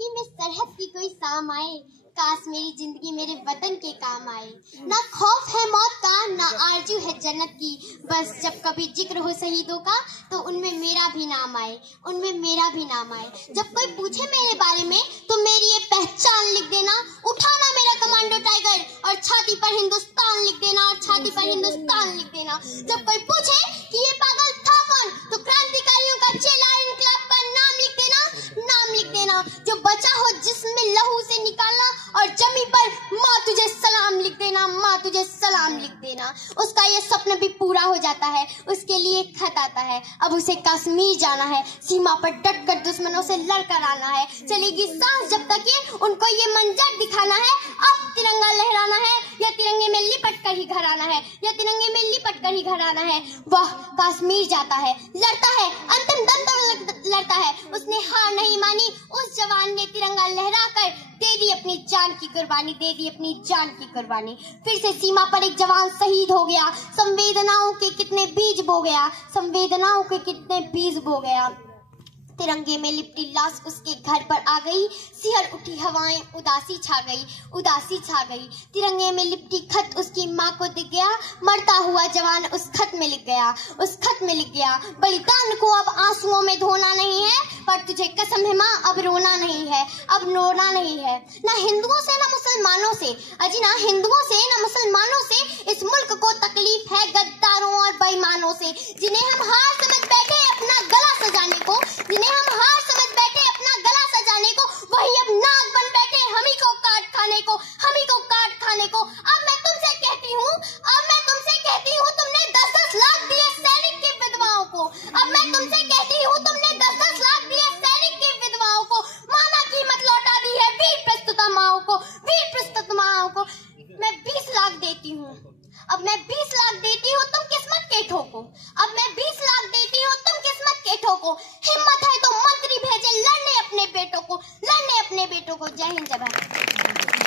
जिंदगी में सरहद की कोई शाम आए, काश मेरी जिंदगी मेरे वतन के काम आए। ना खौफ है मौत का, ना आरज़ू है जन्नत की, बस जब कभी जिक्र हो शहीदों का तो उनमें मेरा भी नाम आए, उनमें मेरा भी नाम आए। जब कोई पूछे मेरे बारे में तो मेरी ये पहचान लिख देना, उठाना मेरा कमांडो टाइगर और छाती पर हिंदुस्तान लिख देना, और छाती पर हिंदुस्तान लिख देना। जब कोई पूछे कि ये पागल था कौन तो क्रांतिकारियों का चेला, इनकलाब का नाम लिख देना, नाम लिख देना। जो बचा हो जिसमें लहू से निकालना और जमी पर माँ तुझे सलाम लिख देना, माँ तुझे सलाम लिख देना। उसका ये सपना भी पूरा हो जाता है, उसके लिए खत आता है, अब उसे कश्मीर जाना है, सीमा पर डट कर दुश्मनों से लड़कर आना है। चलेगी सांस जब तक ये उनको ये मंजर दिखाना है, अब तिरंगा लहराना है या तिरंगे में लिपट कर ही घर आना है, या तिरंगे में लिपट कर ही घर आना है। वह कश्मीर जाता है, लड़ता है, अंतिम दम तक लड़ता है, उसने हार नहीं मानी। उस जवान ने तिरंगा लहरा कर दे दी अपनी जान की कुर्बानी, दे दी अपनी जान की कुर्बानी। फिर से सीमा पर एक जवान शहीद हो गया, संवेदनाओं के कितने बीज बो गया, संवेदनाओं के कितने बीज बो गया। तिरंगे में लिपटी लाश उसके घर पर आ गई, सिहर उठी हवाएं, उदासी छा गई, उदासी छा गई। तिरंगे में लिपटी खत उसकी माँ को दिख गया, मरता हुआ जवान उस खत में लिख गया, उस खत में लिख गया। बलिदान को अब आंसुओं में धोना नहीं है, पर तुझे कसम है माँ अब रोना नहीं है, अब रोना नहीं है। ना हिंदुओं से ना मुसलमानों से, अजी ना हिंदुओं से ना मुसलमानों से इस मुल्क को तकलीफ है गद्दारों और बेईमानों से, जिन्हें हम हार समझ बैठे अपना गला सजाने को, जिन्हें हम हार समझ बैठे अपना गला सजाने को, वही अब नाग बन बैठे हम ही को काट खाने को, हम ही को काट खाने को। अब मैं तुमसे कहती हूँ, अब मैं तुमसे कहती हूँ, तुमने 10-10 लाख दिए सैनिक की विधवाओं को, अब मैं तुमसे कहती हूँ, तुमने 10-10 लाख दिए सैनिक की विधवाओं को, माना कीमत लौटा दी है वीर प्रस्तुता माओं को, वीर प्रस्तुत माओं को। मैं 20 लाख देती हूँ, अब मैं 20 लाख देती हूँ, तुम किस्मत के ठोको, अब मैं 20 लाख देती हूँ, तुम किस्मत के ठोको। हिम्मत है तो मंत्री भेजे लड़ने अपने बेटों को, लड़ने अपने बेटों को। जय हिंद, जय भारत।